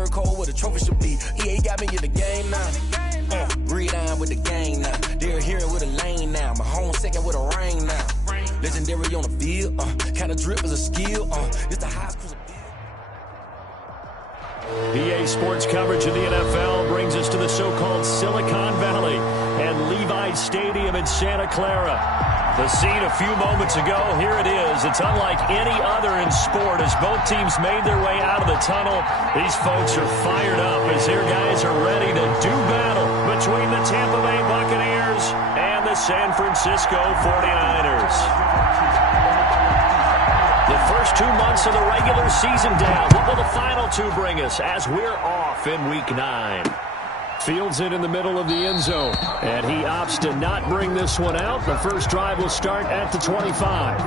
third cold where the trophy should be. EA got me in the game now. Read on with the game now. They're here with a lane now. My home second with a ring now. Legendary on the field. Kind of drip is a skill. It's the highest cruiser. EA Sports coverage of the NFL brings us to the so-called Silicon Valley and Levi's Stadium in Santa Clara. The scene a few moments ago, here it is. It's unlike any other in sport as both teams made their way out of the tunnel. These folks are fired up as their guys are ready to do battle between the Tampa Bay Buccaneers and the San Francisco 49ers. The first 2 months of the regular season down. What will the final two bring us as we're off in Week 9? Fields it in the middle of the end zone, and he opts to not bring this one out. The first drive will start at the 25.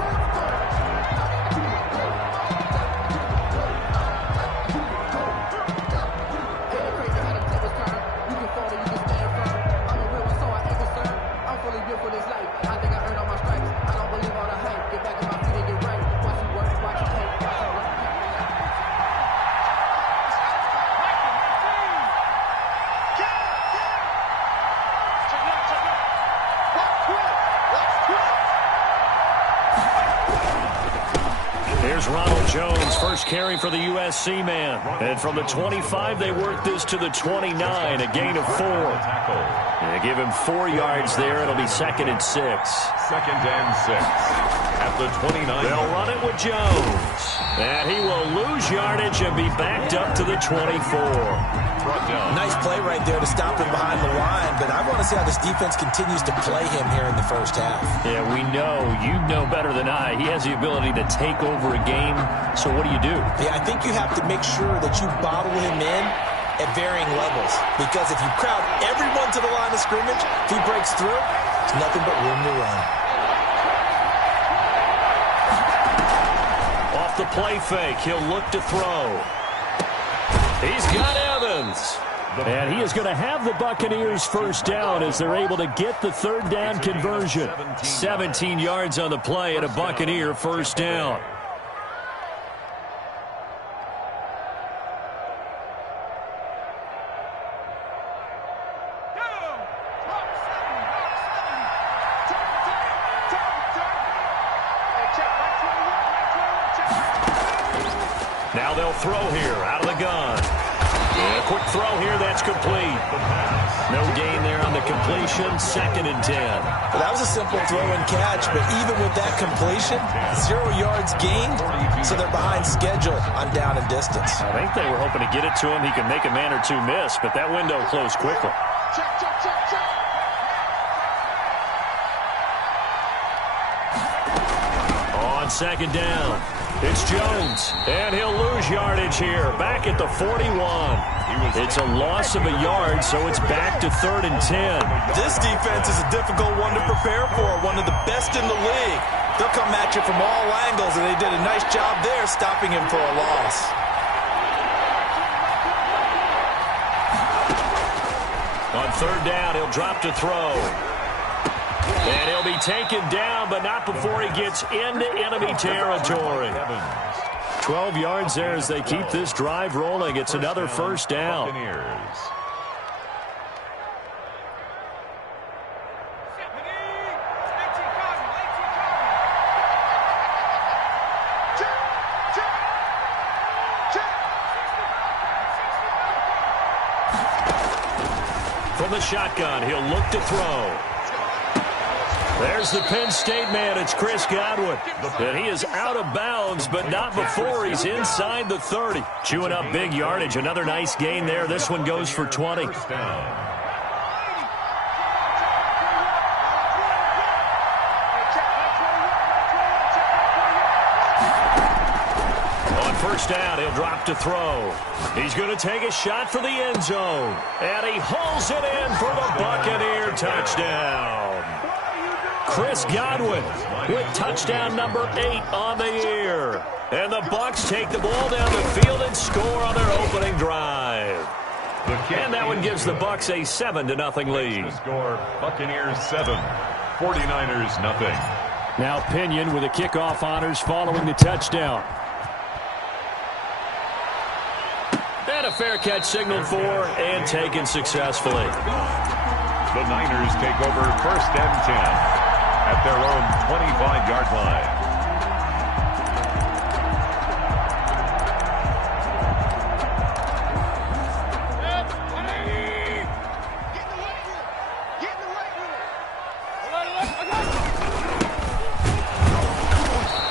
Carry for the USC man. And from the 25, they work this to the 29, a gain of 4. They give him 4 yards there. It'll be 2nd and 6. 2nd and 6. At the 29. They'll run it with Jones. And he will lose yardage and be backed up to the 24. Nice play right there to stop him behind the line, but I want to see how this defense continues to play him here in the first half. Yeah, we know. You know better than I. He has the ability to take over a game, so what do? Yeah, I think you have to make sure that you bottle him in at varying levels, because if you crowd everyone to the line of scrimmage, if he breaks through, there's nothing but room to run. Off the play fake, he'll look to throw. He's got Evans. And he is going to have the Buccaneers first down as they're able to get the third down conversion. 17 yards on the play and a Buccaneer first down. Now they'll throw here out of the gun. And a quick throw here, that's complete. No gain there on the completion, 2nd and 10. Well, that was a simple throw and catch, but even with that completion, 0 yards gained, so they're behind schedule on down and distance. I think they were hoping to get it to him. He could make a man or two miss, but that window closed quickly. On 2nd down. It's Jones, and he'll lose yardage here, back at the 41. It's a loss of a yard, so it's back to 3rd and 10. This defense is a difficult one to prepare for, one of the best in the league. They'll come at you from all angles, and they did a nice job there stopping him for a loss. On 3rd down, he'll drop to throw. And he'll be taken down, but not before he gets into enemy territory. 12 yards there as they keep this drive rolling. It's another first down. From the shotgun, he'll look to throw. There's the Penn State man. It's Chris Godwin. And he is out of bounds, but not before he's inside the 30. Chewing up big yardage. Another nice gain there. This one goes for 20. On first down, he'll drop to throw. He's going to take a shot for the end zone. And he hauls it in for the Buccaneer touchdown. Chris Godwin with touchdown number 8 on the year. And the Bucs take the ball down the field and score on their opening drive. And that one gives the Bucs a 7-0 lead. Score Buccaneers 7, 49ers nothing. Now Pinion with the kickoff honors following the touchdown. And a fair catch signaled for and taken successfully. The Niners take over 1st and 10 at their own 25-yard line.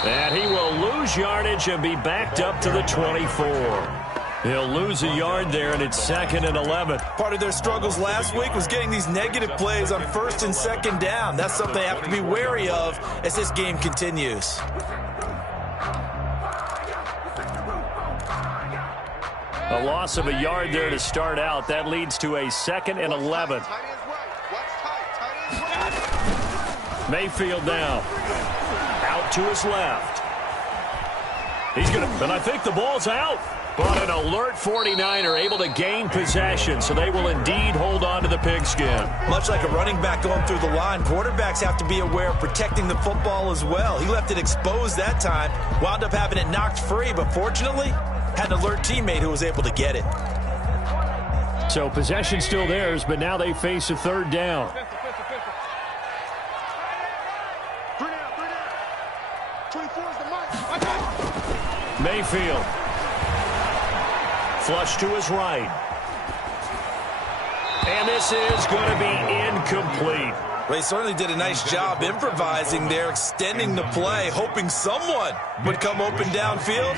And he will lose yardage and be backed up to the 24. He'll lose a yard there, and it's 2nd and 11. Part of their struggles last week was getting these negative plays on 1st and 2nd down. That's something they have to be wary of as this game continues. A loss of a yard there to start out. That leads to a 2nd and 11. Mayfield now. Out to his left. He's going to, and I think the ball's out. But an alert 49er able to gain possession, so they will indeed hold on to the pigskin. Much like a running back going through the line, quarterbacks have to be aware of protecting the football as well. He left it exposed that time, wound up having it knocked free, but fortunately had an alert teammate who was able to get it. So possession still theirs, but now they face a 3rd down. Mayfield. Flush to his right. And this is going to be incomplete. They certainly did a nice job improvising there, extending the play, hoping someone would come open downfield,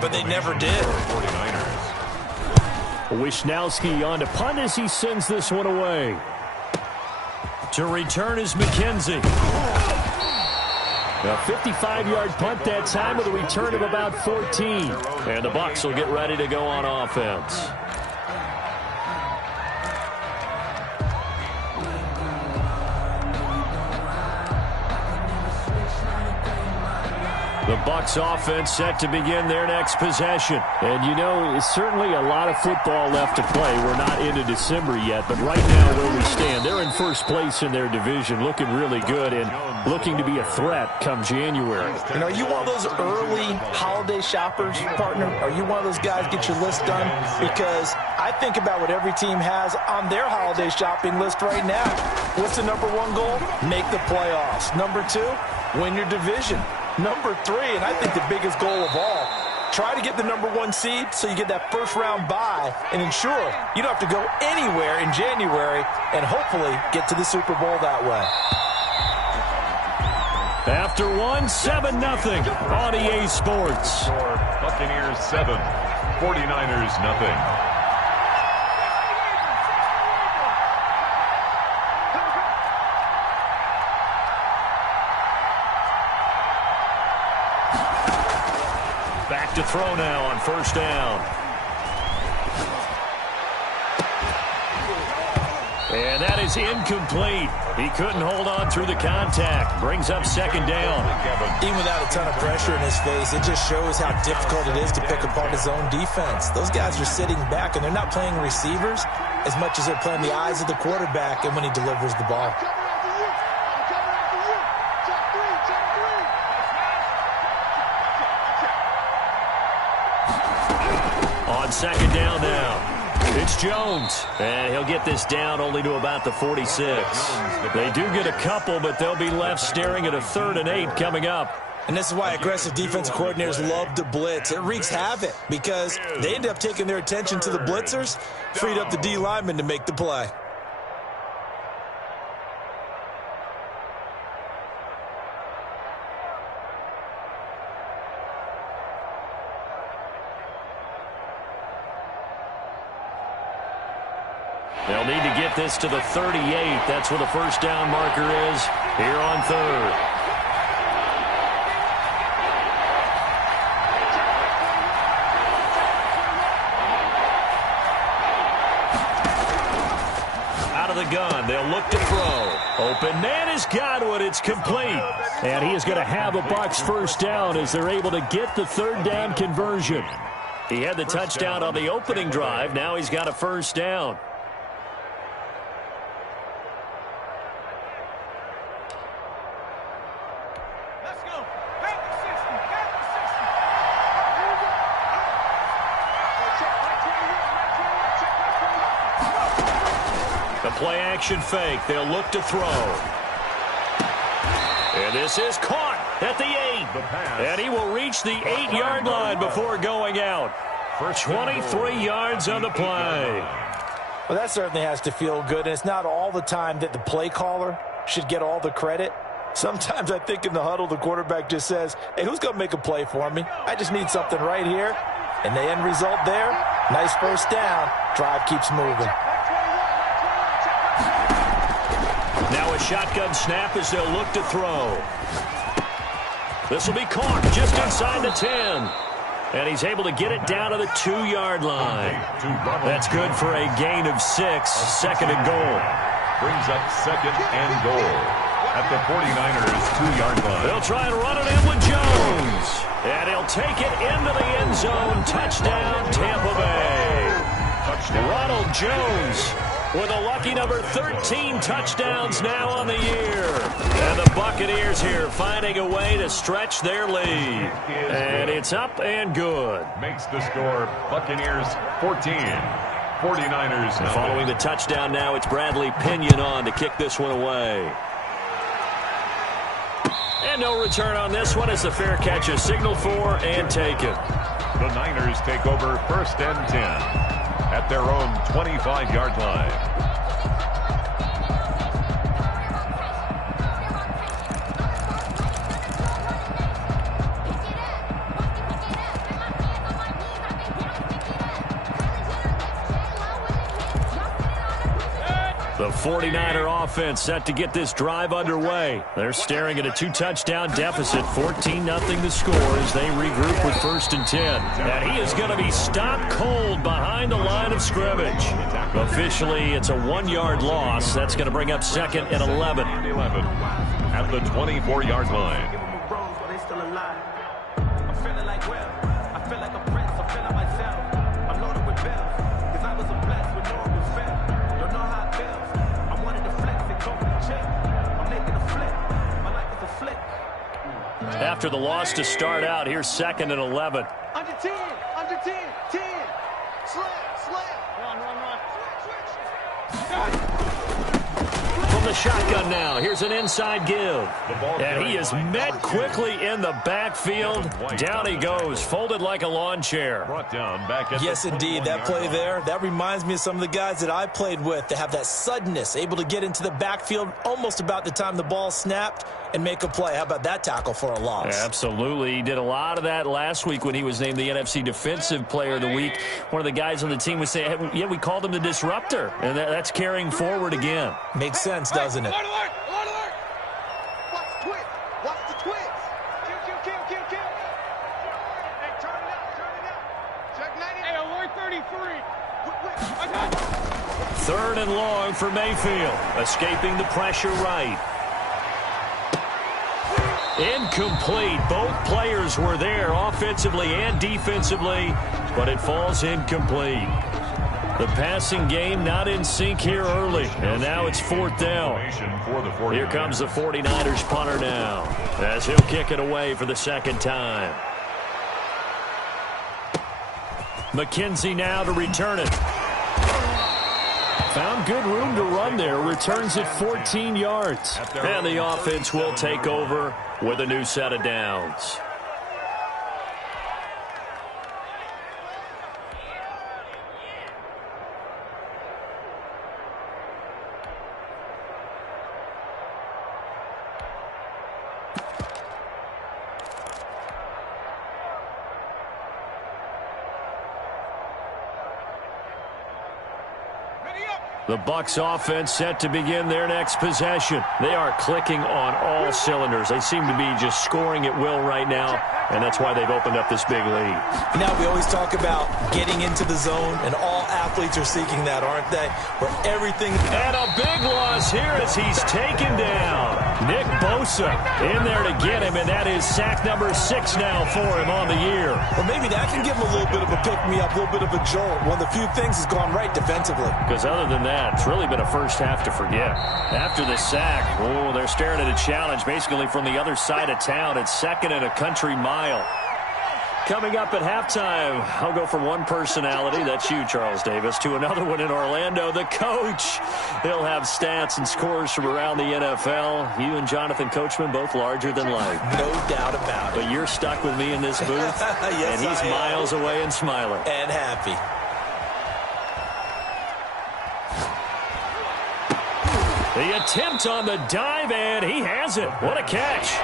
but they never did. Wisnowski on to punt as he sends this one away. To return is McKenzie. A 55-yard punt that time with a return of about 14. And the Bucs will get ready to go on offense. The Bucs offense set to begin their next possession. And you know, it's certainly a lot of football left to play. We're not into December yet, but right now where we stand, they're in first place in their division, looking really good and looking to be a threat come January. And are you one of those early holiday shoppers, partner? Are you one of those guys get your list done? Because I think about what every team has on their holiday shopping list right now. What's the number 1 goal? Make the playoffs. Number 2, win your division. Number 3, and I think the biggest goal of all, try to get the number 1 seed so you get that first-round bye and ensure you don't have to go anywhere in January and hopefully get to the Super Bowl that way. After 7-0 on EA Sports. Buccaneers 7, 49ers nothing. Back to throw now on 1st down. And that is incomplete. He couldn't hold on through the contact. Brings up 2nd down. Even without a ton of pressure in his face, it just shows how difficult it is to pick apart his own defense. Those guys are sitting back, and they're not playing receivers as much as they're playing the eyes of the quarterback and when he delivers the ball. On 2nd down now. It's Jones, and he'll get this down only to about the 46. They do get a couple, but they'll be left staring at a 3rd and 8 coming up. And this is why aggressive defensive coordinators love to blitz. It wreaks havoc because they end up taking their attention to the blitzers, freed up the D lineman to make the play. They'll need to get this to the 38. That's where the 1st down marker is here on 3rd. Out of the gun, they'll look to throw. Open man is Godwin. It's complete. And he is going to have a Bucs 1st down as they're able to get the 3rd down conversion. He had the touchdown on the opening drive. Now he's got a 1st down. The play-action fake. They'll look to throw. And this is caught at the 8. And he will reach the 8-yard line before going out. For 23 yards on the play. Well, that certainly has to feel good, and it's not all the time that the play caller should get all the credit. Sometimes I think in the huddle, the quarterback just says, hey, who's going to make a play for me? I just need something right here. And the end result there, nice first down. Drive keeps moving. Now a shotgun snap as they'll look to throw. This will be caught just inside the 10. And he's able to get it down to the 2-yard line. That's good for a gain of 6, second and goal. Brings up second and goal at the 49ers 2-yard line. They'll try and run it in with Jones. And he'll take it into the end zone. Touchdown, Tampa Bay. Ronald Jones with a lucky number 13 touchdowns now on the year. And the Buccaneers here finding a way to stretch their lead. And it's up and good. Makes the score Buccaneers 14. 49ers nothing. Following the touchdown now, it's Bradley Pinion on to kick this one away. And no return on this one as the fair catch is signaled for and taken. The Niners take over first and 10. At their own 25-yard line. The 49er offense set to get this drive underway. They're staring at a 2-touchdown deficit, 14-0 the score as they regroup with first and 10. And he is going to be stopped cold behind the line of scrimmage. Officially, it's a 1-yard loss. That's going to bring up second and 11. At the 24-yard line. After the loss to start out, here's second and 11. Under 10, 10. Slam. Run. From the shotgun now, here's an inside give. And he is met quickly in the backfield. Down he goes, folded like a lawn chair. Yes, indeed. That play there, that reminds me of some of the guys that I played with that have that suddenness, able to get into the backfield almost about the time the ball snapped and make a play. How about that tackle for a loss? Absolutely. He did a lot of that last week when he was named the NFC Defensive Player of the Week. One of the guys on the team would say, hey, yeah, we called him the disruptor. And that's carrying forward again. Makes sense, doesn't it? Alert! Watch the twist. Kill. Hey, turn it out. Check 90. Hey, alert 33. Third and long for Mayfield. Escaping the pressure right. Incomplete. Both players were there offensively and defensively, but it falls incomplete. The passing game not in sync here early, and now it's fourth down. Here comes the 49ers punter now, as he'll kick it away for the second time. McKenzie now to return it. Found good room to run there. Returns it 14 yards. And the offense will take over with a new set of downs. The Bucs offense set to begin their next possession. They are clicking on all cylinders. They seem to be just scoring at will right now, and that's why they've opened up this big lead. Now, we always talk about getting into the zone, and all athletes are seeking that, aren't they? Where everything... And a big loss here as he's taken down. Nick Bosa in there to get him, and that is sack number 6 now for him on the year. Well, maybe that can give him a little bit of a pick-me-up, a little bit of a jolt. One of the few things has gone right defensively. Because other than that, it's really been a first half to forget. After the sack, they're staring at a challenge basically from the other side of town. It's second and a country mile. coming up at halftime. I'll go from one personality, that's you, Charles Davis, to another one in Orlando, the coach. He'll have stats and scores from around the NFL. You and Jonathan Coachman, both larger than life. No doubt about it. But you're stuck with me in this booth, yes, and he's miles away and smiling. And happy. The attempt on the dive, and he has it. What a catch.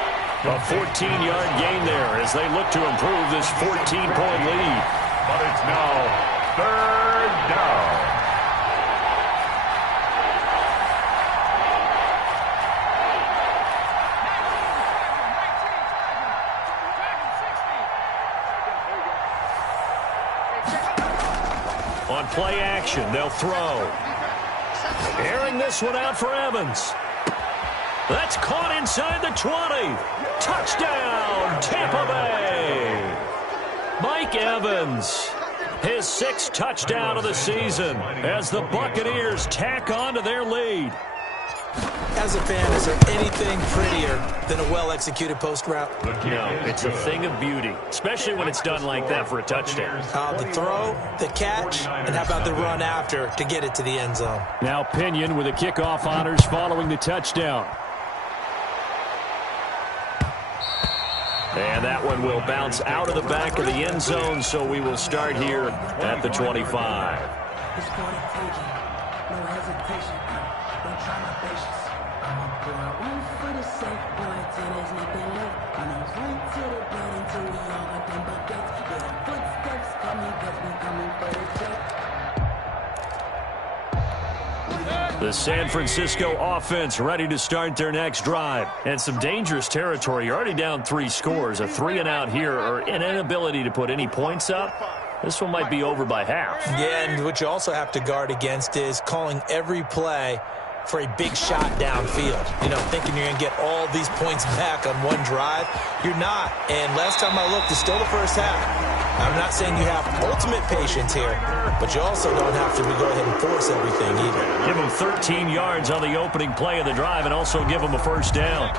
A 14-yard gain there as they look to improve this 14-point lead. But it's now 3rd down. On play action, they'll throw. Airing this one out for Evans. That's caught inside the 20. Touchdown, Tampa Bay. Mike Evans, his 6th touchdown of the season as the Buccaneers tack on to their lead. As a fan, is there anything prettier than a well-executed post route? No, it's a thing of beauty, especially when it's done like that for a touchdown. The throw, the catch, and how about the run after to get it to the end zone? Now Pinion with the kickoff honors following the touchdown. And that one will bounce out of the back of the end zone, so we will start here at the 25. The San Francisco offense ready to start their next drive. And some dangerous territory. You're already down 3 scores. A 3-and-out here, or an inability to put any points up. This one might be over by half. Yeah, and what you also have to guard against is calling every play for a big shot downfield. You know, thinking you're going to get all these points back on one drive. You're not. And last time I looked, it's still the first half. I'm not saying you have ultimate patience here, but you also don't have to go ahead and force everything either. Give them 13 yards on the opening play of the drive and also give them a first down.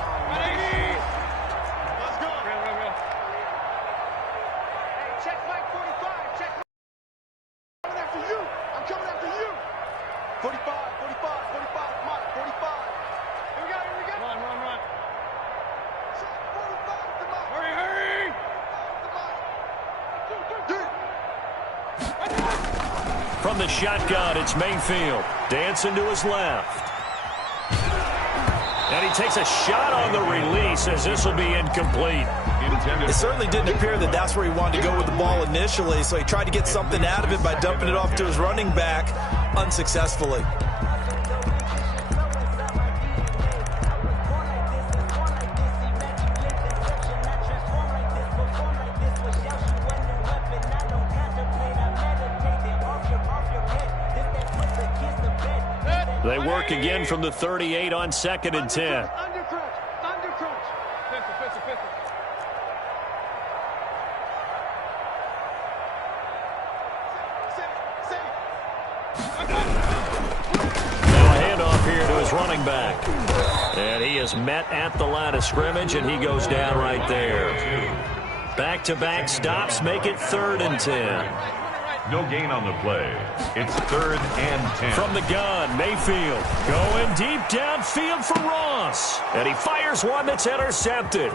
From the shotgun, it's Mayfield. Dancing to his left. And he takes a shot on the release as this will be incomplete. It certainly didn't appear that that's where he wanted to go with the ball initially, so he tried to get something out of it by dumping it off to his running back unsuccessfully. They work again from the 38 on 2nd and 10. Under crunch. Pistol. Now a handoff here to his running back. And he is met at the line of scrimmage, and he goes down right there. Back-to-back stops make it 3rd and 10. No gain on the play. It's 3rd and 10. From the gun, Mayfield going deep downfield for Ross. And he fires one that's intercepted.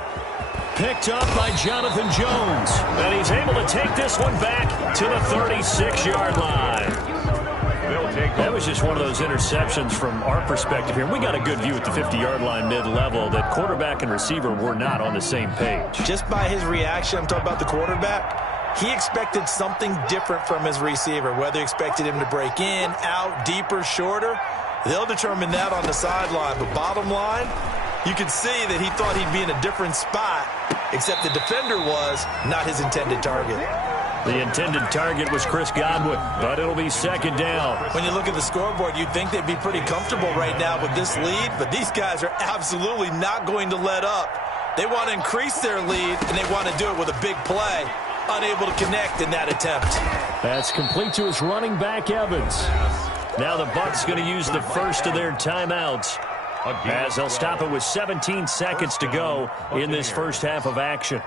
Picked up by Jonathan Jones. And he's able to take this one back to the 36-yard line. That was just one of those interceptions from our perspective here. We got a good view at the 50-yard line mid-level that quarterback and receiver were not on the same page. Just by his reaction, I'm talking about the quarterback, he expected something different from his receiver, whether he expected him to break in, out, deeper, shorter. They'll determine that on the sideline. But bottom line, you can see that he thought he'd be in a different spot, except the defender was not his intended target. The intended target was Chris Godwin, but it'll be 2nd down. When you look at the scoreboard, you'd think they'd be pretty comfortable right now with this lead, but these guys are absolutely not going to let up. They want to increase their lead, and they want to do it with a big play. Unable to connect in that attempt. That's complete to his running back, Evans. Now the Bucs going to use the first of their timeouts as they'll stop it with 17 seconds to go in this first half of action.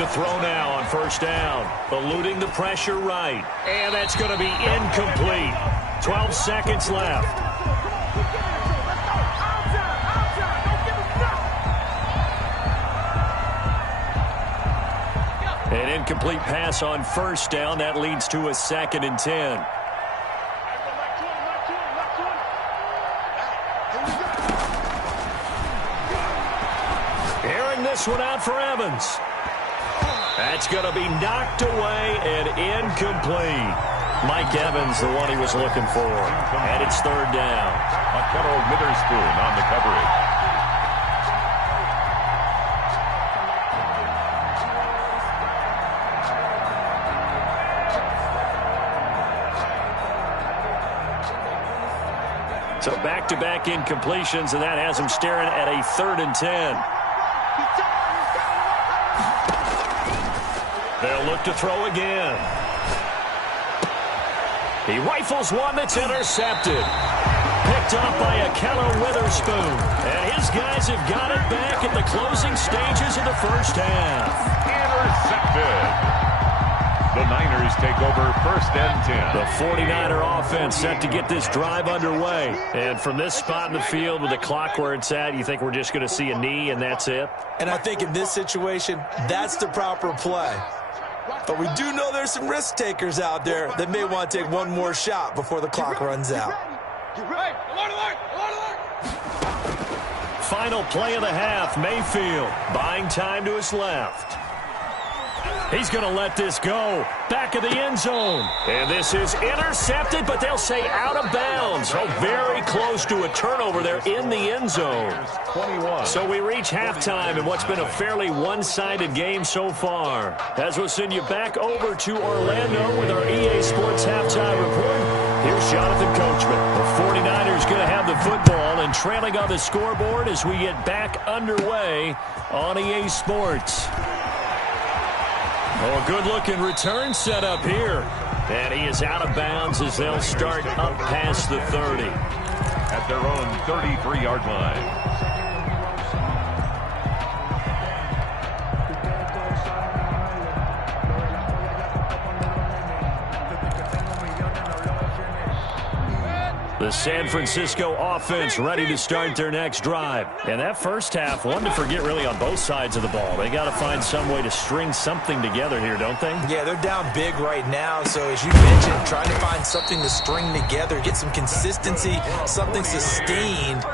to throw now on first down. Eluding the pressure right. And that's going to be incomplete. 12 seconds left. An incomplete pass on first down. That leads to a 2nd and 10. Airing this one out for Evans. That's going to be knocked away and incomplete. Mike Evans, the one he was looking for. And it's 3rd down. Markello Witherspoon on the coverage. So back-to-back incompletions, and that has him staring at a 3rd and 10. They'll look to throw again. He rifles one that's intercepted. Picked up by Markello Witherspoon. And his guys have got it back at the closing stages of the first half. Intercepted. The Niners take over 1st and 10. The 49er offense set to get this drive underway. And from this spot in the field with the clock where it's at, you think we're just going to see a knee and that's it? And I think in this situation, that's the proper play. But we do know there's some risk takers out there that may want to take one more shot before the clock runs out. Final play of the half, Mayfield buying time to his left. He's going to let this go. Back of the end zone. And this is intercepted, but they'll say out of bounds. Oh, very close to a turnover there in the end zone. 21. So we reach halftime in what's been a fairly one-sided game so far. As we'll send you back over to Orlando with our EA Sports Halftime Report. Here's Jonathan Coachman. The 49ers going to have the football and trailing on the scoreboard as we get back underway on EA Sports. Oh, good-looking return set up here. And he is out of bounds as they'll start up past the 30. At their own 33-yard line. The San Francisco offense ready to start their next drive. And that first half, one to forget really on both sides of the ball. They got to find some way to string something together here, don't they? Yeah, they're down big right now. So as you mentioned, trying to find something to string together, get some consistency, something sustained,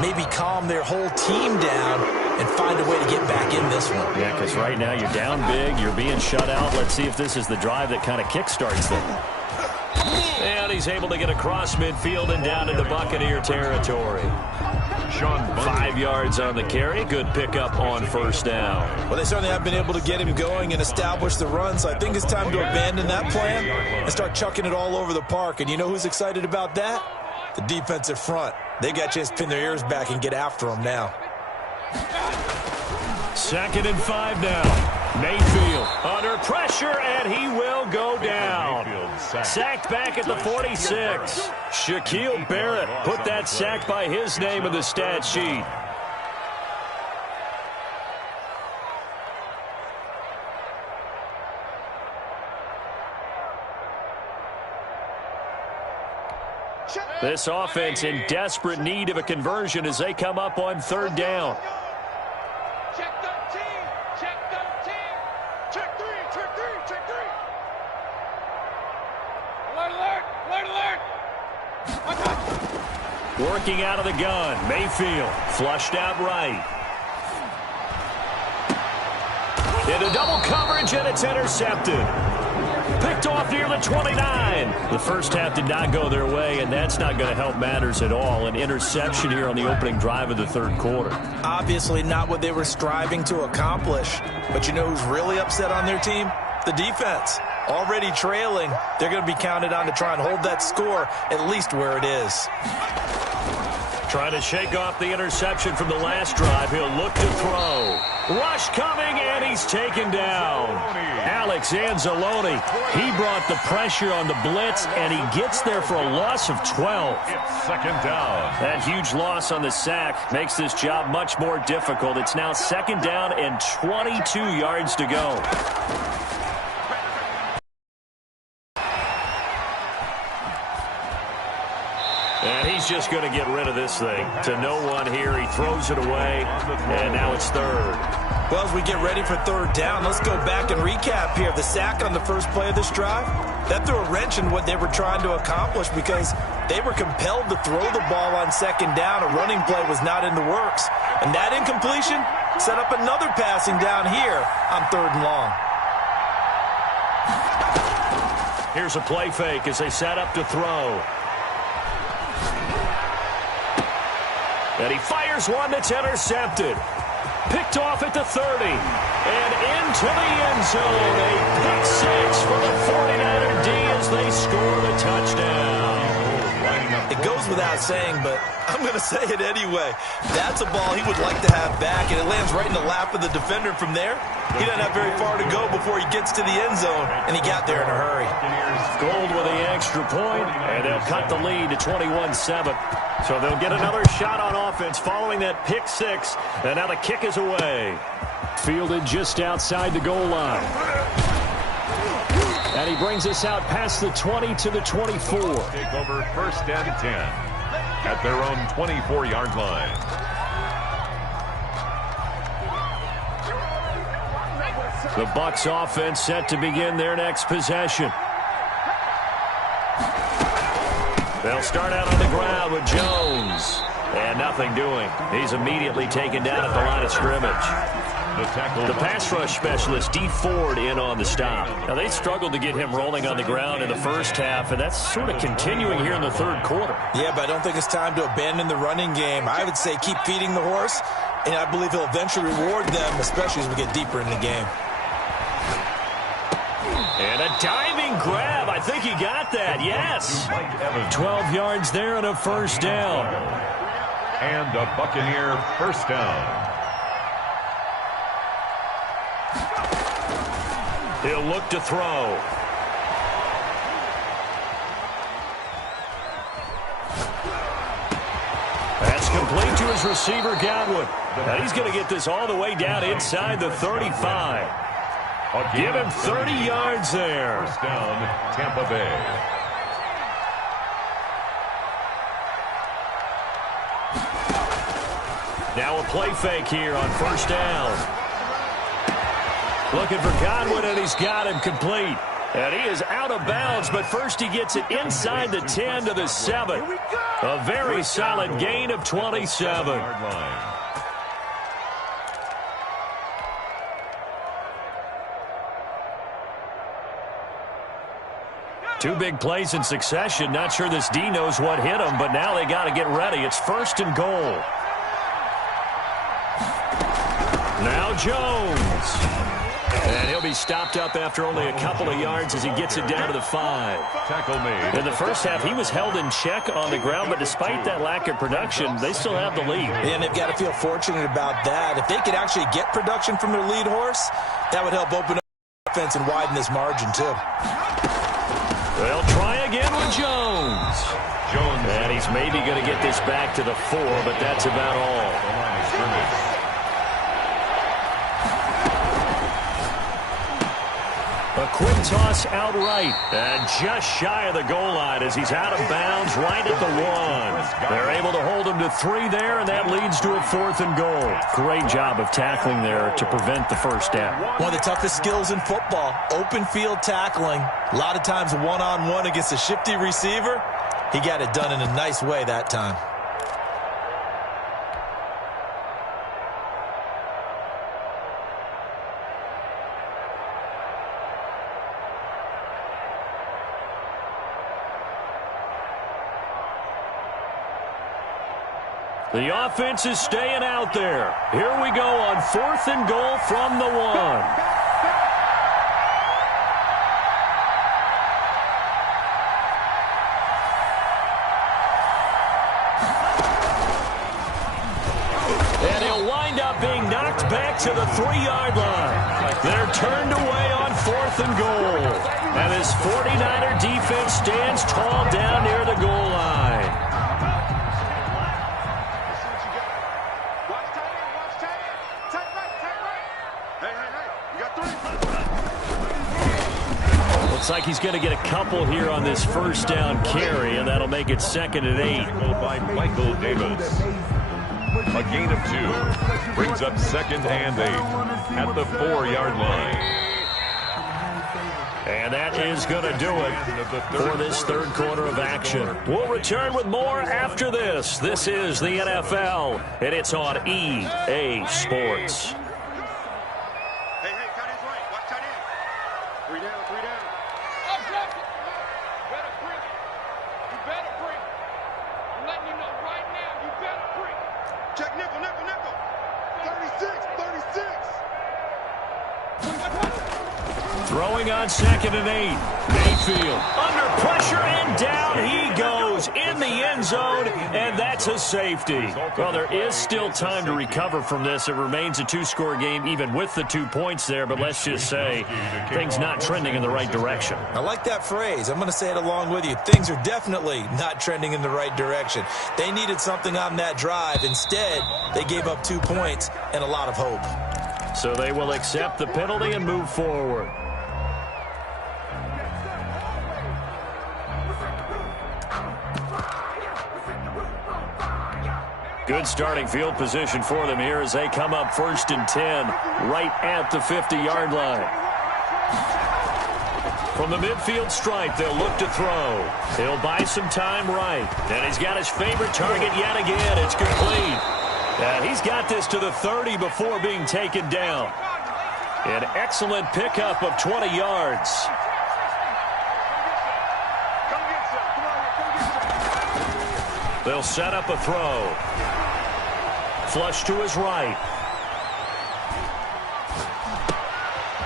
maybe calm their whole team down and find a way to get back in this one. Yeah, because right now you're down big, you're being shut out. Let's see if this is the drive that kind of kickstarts them. And he's able to get across midfield and down into Buccaneer territory. 5 yards on the carry. Good pickup on first down. Well, they certainly have been able to get him going and establish the run, so I think it's time to abandon that plan and start chucking it all over the park. And you know who's excited about that? The defensive front. They got a chance to pin their ears back and get after him now. 2nd and 5 now. Mayfield under pressure, and he will go down. Sacked back at the 46. Shaquille Barrett put that sack by his name in the stat sheet. This offense in desperate need of a conversion as they come up on 3rd down. Working out of the gun. Mayfield flushed out right. Into double coverage, and it's intercepted. Picked off near the 29. The first half did not go their way, and that's not going to help matters at all. An interception here on the opening drive of the 3rd quarter. Obviously not what they were striving to accomplish. But you know who's really upset on their team? The defense. Already trailing. They're going to be counted on to try and hold that score at least where it is. Trying to shake off the interception from the last drive. He'll look to throw. Rush coming, and he's taken down. Alex Anzalone, he brought the pressure on the blitz, and he gets there for a loss of 12. It's second down. That huge loss on the sack makes this job much more difficult. It's now second down and 22 yards to go. And he's just going to get rid of this thing. To no one here, he throws it away, and now it's third. Well, as we get ready for third down, let's go back and recap here. The sack on the first play of this drive, that threw a wrench in what they were trying to accomplish because they were compelled to throw the ball on second down. A running play was not in the works. And that incompletion set up another passing down here on third and long. Here's a play fake as they set up to throw. And he fires one that's intercepted. Picked off at the 30. And into the end zone. A pick six for the 49er D as they score the touchdown. It goes without saying, but I'm going to say it anyway. That's a ball he would like to have back, and it lands right in the lap of the defender from there. He doesn't have very far to go before he gets to the end zone, and he got there in a hurry. Gold with the extra point, and they'll cut the lead to 21-7. So they'll get another shot on offense following that pick six, and now the kick is away. Fielded just outside the goal line. And he brings us out past the 20 to the 24. Take over first and 10 at their own 24-yard line. The Bucs offense set to begin their next possession. They'll start out on the ground with Jones. And nothing doing. He's immediately taken down at the line of scrimmage. The pass rush specialist, Dee Ford, in on the stop. Now, they struggled to get him rolling on the ground in the first half, and that's sort of continuing here in the third quarter. Yeah, but I don't think it's time to abandon the running game. I would say keep feeding the horse, and I believe he'll eventually reward them, especially as we get deeper in the game. And a diving grab. I think he got that, yes. 12 yards there and a first down. And a Buccaneer first down. He'll look to throw. That's complete to his receiver, Godwin. And he's going to get this all the way down inside the 35. Give him 30 yards there. First down, Tampa Bay. Now a play fake here on first down. Looking for Godwin, and he's got him complete. And he is out of bounds, but first he gets it inside the 10 to the 7. A very solid gain of 27. Two big plays in succession. Not sure this D knows what hit him, but now they got to get ready. It's first and goal. Now Jones. And he'll be stopped up after only a couple of yards as he gets it down to the 5. Tackle made. In the first half, he was held in check on the ground, but despite that lack of production, they still have the lead. And they've got to feel fortunate about that. If they could actually get production from their lead horse, that would help open up the offense and widen this margin, too. They'll try again with Jones. And he's maybe going to get this back to the 4, but that's about all. A quick toss outright, and just shy of the goal line as he's out of bounds right at the 1. They're able to hold him to 3 there, and that leads to a 4th and goal. Great job of tackling there to prevent the first down. One of the toughest skills in football, open field tackling. A lot of times one-on-one against a shifty receiver. He got it done in a nice way that time. The offense is staying out there. Here we go on 4th and goal from the 1. And he'll wind up being knocked back to the 3-yard line. They're turned away on 4th 4th and goal. And this 49er defense stands tall down near the goal line. Watch tight end, watch tight end. Tight right, tight right. Hey, you got 3. Looks like he's going to get a couple here on this first down carry, and that'll make it 2nd and 8. By Michael Davis. A gain of 2 brings up 2nd and 8 at the 4-yard line. And that is going to do it for this third quarter of action. We'll return with more after this. This is the NFL, and it's on EA Sports. Hey, tight end's right. Watch tight end. 3 down, 3 down. Better bring it. You better bring it. I'm letting you know right now, you better bring it. Check nickel. 36. Throwing on 2nd and 8. Mayfield under pressure, and down he goes in the end zone, and that's a safety. Well, there is still time to recover from this. It remains a 2-score game even with the 2 points there, but let's just say things not trending in the right direction. I like that phrase. I'm going to say it along with you. Things are definitely not trending in the right direction. They needed something on that drive. Instead, they gave up 2 points and a lot of hope. So they will accept the penalty and move forward. Good starting field position for them here as they come up 1st and 10 right at the 50-yard line. From the midfield stripe, they'll look to throw. He'll buy some time right. And he's got his favorite target yet again. It's complete. And he's got this to the 30 before being taken down. An excellent pickup of 20 yards. They'll set up a throw. Flush to his right.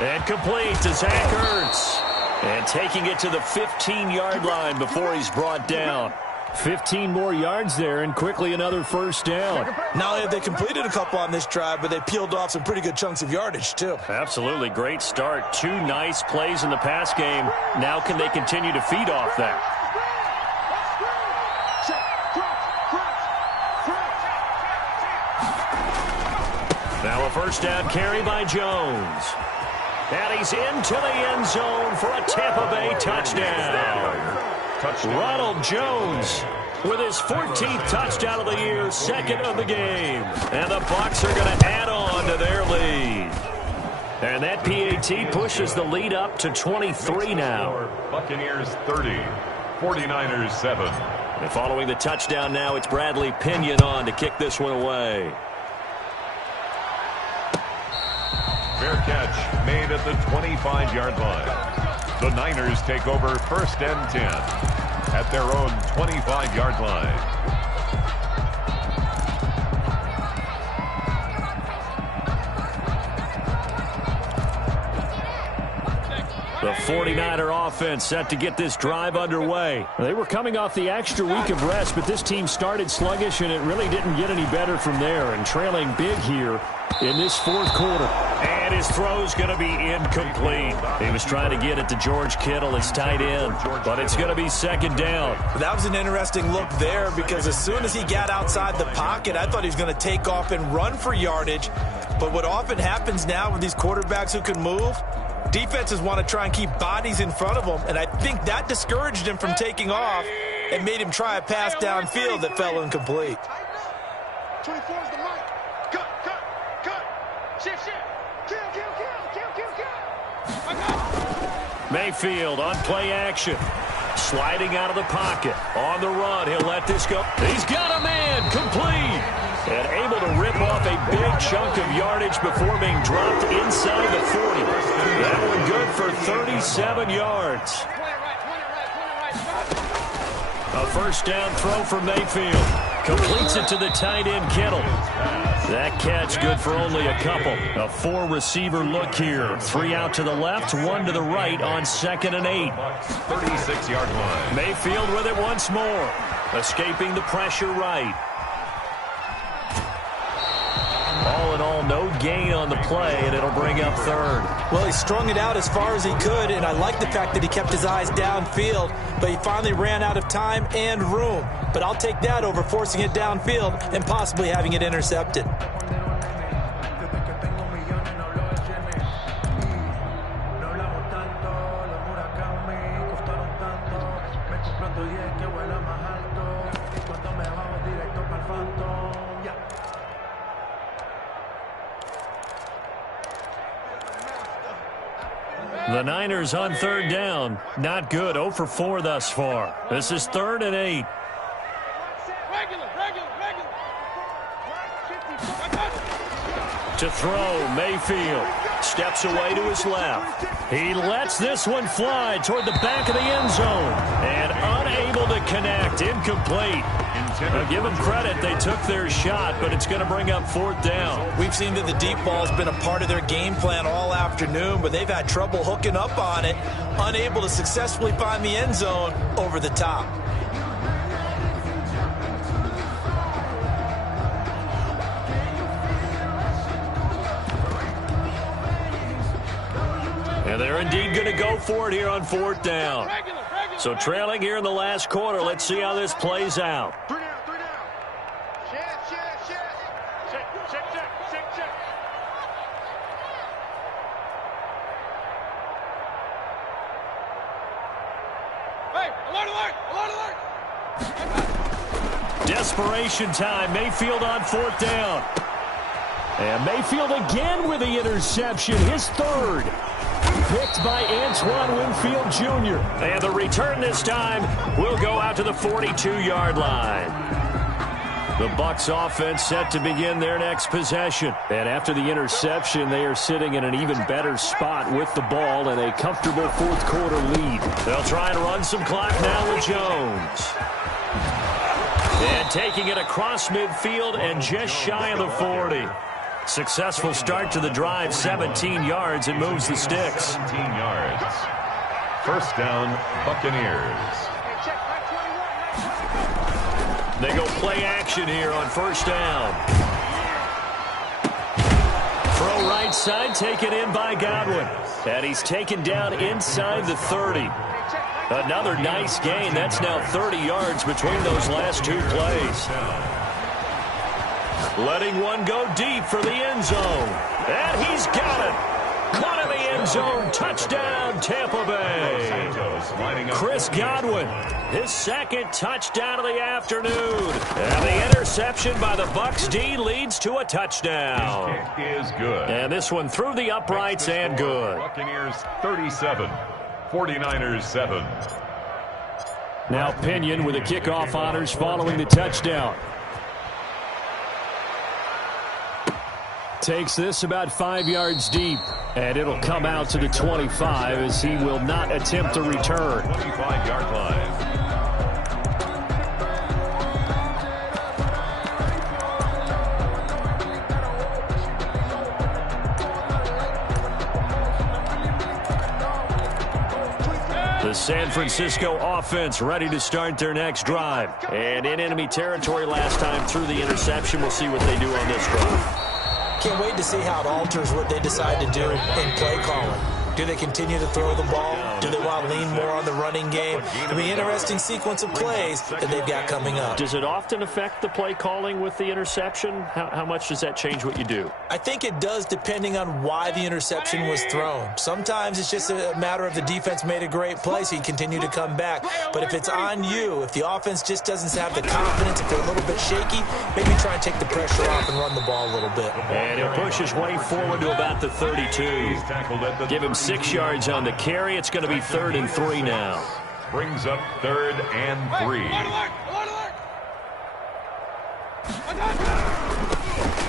And complete to Zach Ertz. And taking it to the 15-yard line before he's brought down. 15 more yards there, and quickly another first down. Not only have they completed a couple on this drive, but they peeled off some pretty good chunks of yardage, too. Absolutely. Great start. 2 nice plays in the pass game. Now can they continue to feed off that? Now a first down carry by Jones. And he's into the end zone for a Tampa Bay touchdown. Ronald Jones with his 14th touchdown of the year, 2nd of the game. And the Bucs are going to add on to their lead. And that PAT pushes the lead up to 23 now. Buccaneers 30, 49ers 7. And following the touchdown now, it's Bradley Pinion on to kick this one away. Fair catch made at the 25-yard line. The Niners take over 1st and 10 at their own 25-yard line. The 49er offense set to get this drive underway. They were coming off the extra week of rest, but this team started sluggish, and it really didn't get any better from there, and trailing big here in this 4th quarter. And his throw's going to be incomplete. He was trying to get it to George Kittle, his tight end, but it's going to be 2nd down. That was an interesting look there because as soon as he got outside the pocket, I thought he was going to take off and run for yardage. But what often happens now with these quarterbacks who can move, defenses want to try and keep bodies in front of them, and I think that discouraged him from taking off and made him try a pass downfield that fell incomplete. 24 is the mic. Cut. Shift. Kill. Mayfield on play action. Sliding out of the pocket. On the run, he'll let this go. He's got a man, complete. And able to rip off a big chunk of yardage before being dropped inside the 40. That one good for 37 yards. A first down throw for Mayfield. Completes it to the tight end, Kittle. That catch good for only a couple. A 4-receiver look here. 3 out to the left, 1 to the right on 2nd and 8. 36-yard line. Mayfield with it once more. Escaping the pressure right. All in all, no gain on the play, and it'll bring up third. Well, he strung it out as far as he could, and I like the fact that he kept his eyes downfield, but he finally ran out of time and room. But I'll take that over forcing it downfield and possibly having it intercepted. The Niners on third down. Not good. 0 for 4 thus far. This is 3rd and 8. To throw, Mayfield steps away to his left. He lets this one fly toward the back of the end zone and unable to connect. Incomplete. Now, give them credit. They took their shot, but it's going to bring up 4th down. We've seen that the deep ball has been a part of their game plan all afternoon, but they've had trouble hooking up on it, unable to successfully find the end zone over the top. And they're indeed going to go for it here on 4th down. So trailing here in the last quarter. Let's see how this plays out. 3 down. Check. Hey, alert! Desperation time. Mayfield on 4th down. And Mayfield again with the interception. His 3rd. Picked by Antoine Winfield Jr. And the return this time will go out to the 42-yard line. The Bucs offense set to begin their next possession. And after the interception, they are sitting in an even better spot with the ball and a comfortable 4th quarter lead. They'll try and run some clock now with Jones. And taking it across midfield and just shy of the 40. Successful start to the drive, 17 yards, and moves the sticks. 17 yards. 1st down, Buccaneers. They go play action here on 1st down. Throw right side, taken in by Godwin. And he's taken down inside the 30. Another nice gain. That's now 30 yards between those last 2 plays. Letting one go deep for the end zone. And he's got it. Caught in the end zone. Touchdown, Tampa Bay. Chris Godwin, his 2nd touchdown of the afternoon. And the interception by the Bucs D leads to a touchdown. His kick is good. And this one through the uprights and good. Buccaneers 37, 49ers 7. Now Pinion with the kickoff honors following the touchdown. Takes this about 5 yards deep, and it'll come out to the 25 as he will not attempt to return. 25-yard line. The San Francisco offense ready to start their next drive. And in enemy territory last time through the interception. We'll see what they do on this drive. Can't wait to see how it alters what they decide to do in play calling. Do they continue to throw the ball? Do they want to lean more on the running game? It'll be an interesting sequence of plays that they've got coming up. Does it often affect the play calling with the interception? How much does that change what you do? I think it does depending on why the interception was thrown. Sometimes it's just a matter of the defense made a great play, so you continue to come back. But if it's on you, if the offense just doesn't have the confidence, if they're a little bit shaky, maybe try and take the pressure off and run the ball a little bit. And he'll push his way forward to about the 32. Give him 6 yards on the carry. It's going to be 3rd and 3 now. Brings up 3rd and 3.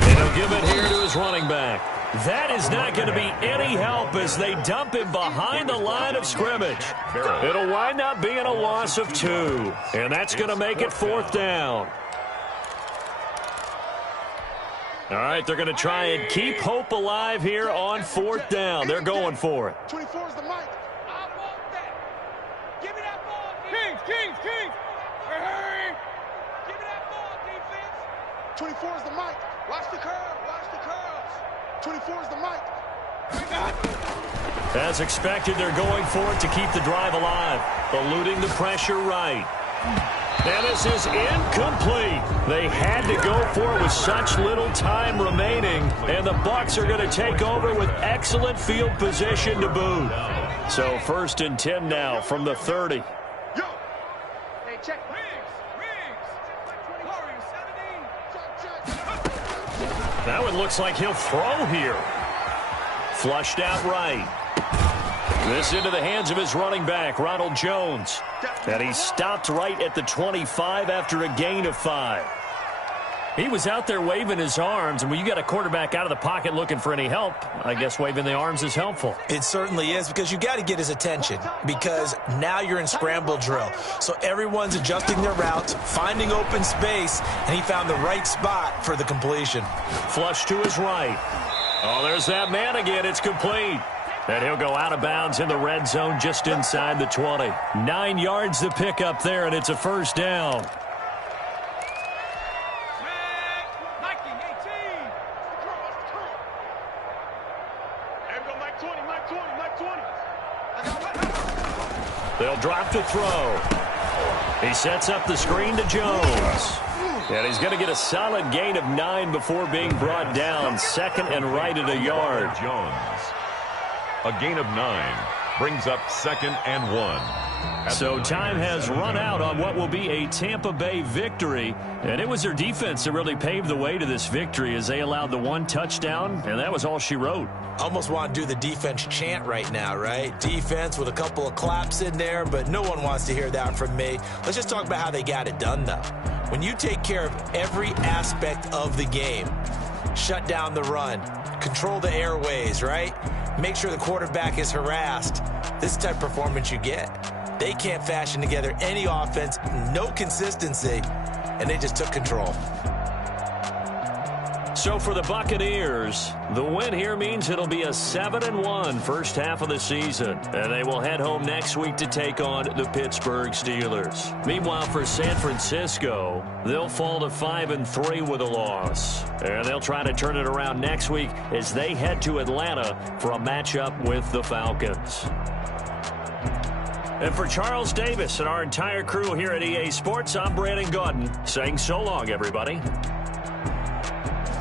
And he'll give it here to his running back. That is not going to be any help as they dump him behind the line of scrimmage. It'll wind up being a loss of 2. And that's going to make it 4th down. All right, they're going to try and keep hope alive here on 4th down. They're going for it. 24 is the mic. I want that. Give me that ball, Kings. Hurry. Give me that ball, defense. 24 is the mic. Watch the curve. 24 is the mic. As expected, they're going for it to keep the drive alive, eluding the pressure right. And this is incomplete. They had to go for it with such little time remaining, and the Bucs are going to take over with excellent field position to boot. So 1st and 10 now from the 30. Yo. Hey, check. Riggs. That one looks like he'll throw here. Flushed out right. This into the hands of his running back, Ronald Jones. And he stopped right at the 25 after a gain of 5. He was out there waving his arms, and when you got a quarterback out of the pocket looking for any help, I guess waving the arms is helpful. It certainly is, because you got to get his attention, because now you're in scramble drill. So everyone's adjusting their routes, finding open space, and he found the right spot for the completion. Flush to his right. Oh, there's that man again. It's complete. And he'll go out of bounds in the red zone just inside the 20. 9 yards to pick up there, and it's a 1st down. They'll drop to throw. He sets up the screen to Jones. And he's going to get a solid gain of 9 before being brought down. 2nd and right at a yard. Jones. A gain of 9 brings up 2nd and 1. So time has run out on what will be a Tampa Bay victory. And it was their defense that really paved the way to this victory as they allowed the 1 touchdown, and that was all she wrote. Almost want to do the defense chant right now, right? Defense with a couple of claps in there, but no one wants to hear that from me. Let's just talk about how they got it done, though. When you take care of every aspect of the game, shut down the run, control the airways, right? Make sure the quarterback is harassed. This is the type of performance you get. They can't fashion together any offense, no consistency, and they just took control. So for the Buccaneers, the win here means it'll be a 7-1 first half of the season. And they will head home next week to take on the Pittsburgh Steelers. Meanwhile, for San Francisco, they'll fall to 5-3 with a loss. And they'll try to turn it around next week as they head to Atlanta for a matchup with the Falcons. And for Charles Davis and our entire crew here at EA Sports, I'm Brandon Gaudin saying so long, everybody.